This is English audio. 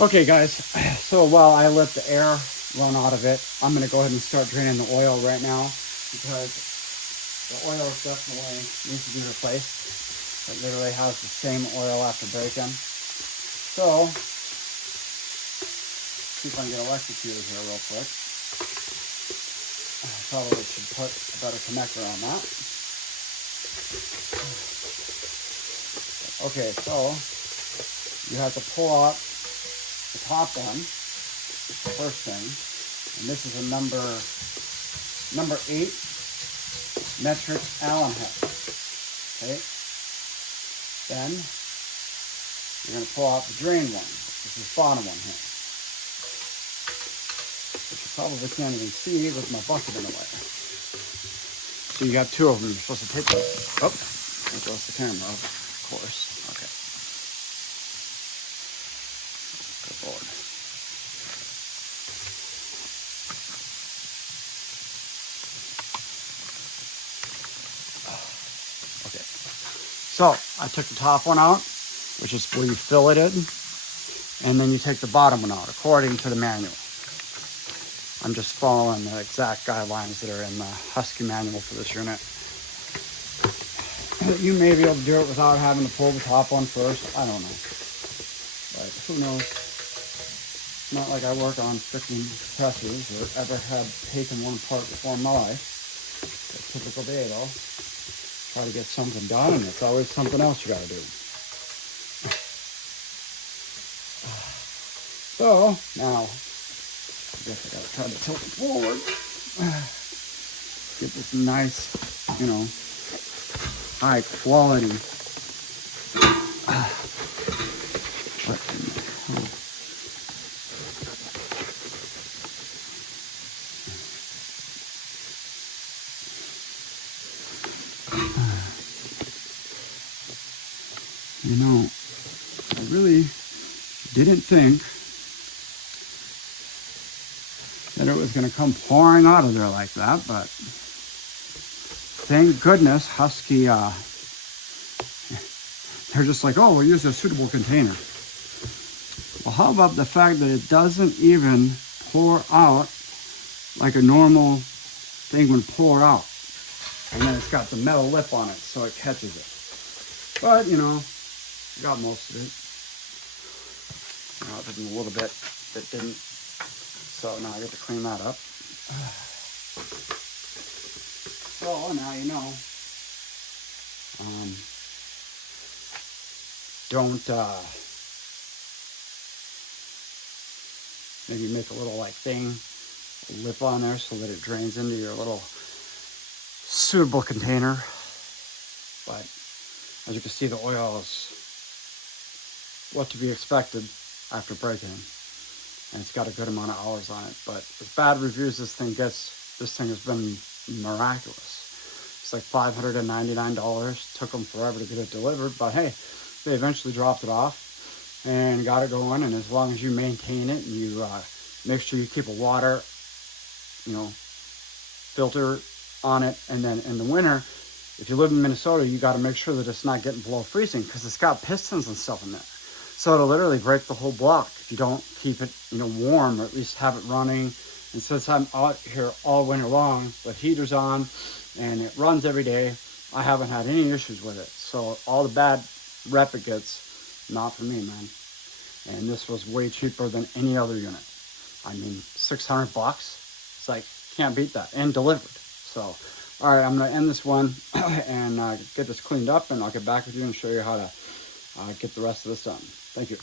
Okay guys, so while I let the air run out of it, I'm going to go ahead and start draining the oil right now because the oil definitely needs to be replaced. It literally has the same oil after break-in. So, see if I can get electrocuted here real quick. I probably should put a better connector on that. Okay, so you have to pull out the top one, first thing, and this is a number 8 metric Allen head. Okay, then you're going to pull out the drain one. This is the bottom one here, which you probably can't even see with my bucket in the way. So you got 2 of them. You're supposed to take them. Oh, there goes the camera, of course. Okay. Good Lord. Okay. So I took the top one out, which is where you fill it in, and then you take the bottom one out according to the manual. I'm just following the exact guidelines that are in the Husky manual for this unit. You may be able to do it without having to pull the top one first. I don't know. But who knows? It's not like I work on 15 compressors or ever had taken one apart before in my life. A typical day though. Try to get something done, and it's always something else you gotta do. So now, I guess I gotta try to tilt it forward. Get this nice, high quality. I really didn't think that it was going to come pouring out of there like that, but thank goodness Husky, they're just like, oh, we'll use a suitable container. Well, how about the fact that it doesn't even pour out like a normal thing would pour out? And then it's got the metal lip on it, so it catches it. But, got most of it. Other than a little bit that didn't. So now I get to clean that up. So now you know. Don't maybe make a little thing, a lip on there so that it drains into your little suitable container. But as you can see, the oil is what to be expected after break-in, and it's got a good amount of hours on it. But as bad reviews this thing gets, this thing has been miraculous. It's like $599. Took them forever to get it delivered, but hey, they eventually dropped it off and got it going. And as long as you maintain it and you make sure you keep a water filter on it, and then in the winter, if you live in Minnesota, you got to make sure that it's not getting below freezing, because it's got pistons and stuff in there. So it'll literally break the whole block if you don't keep it, warm, or at least have it running. And since I'm out here all winter long with heaters on and it runs every day, I haven't had any issues with it. So all the bad rep it gets, not for me, man. And this was way cheaper than any other unit. I mean, $600. It's like, can't beat that, and delivered. So, all right, I'm gonna end this one and get this cleaned up, and I'll get back with you and show you how to get the rest of this done. Thank you.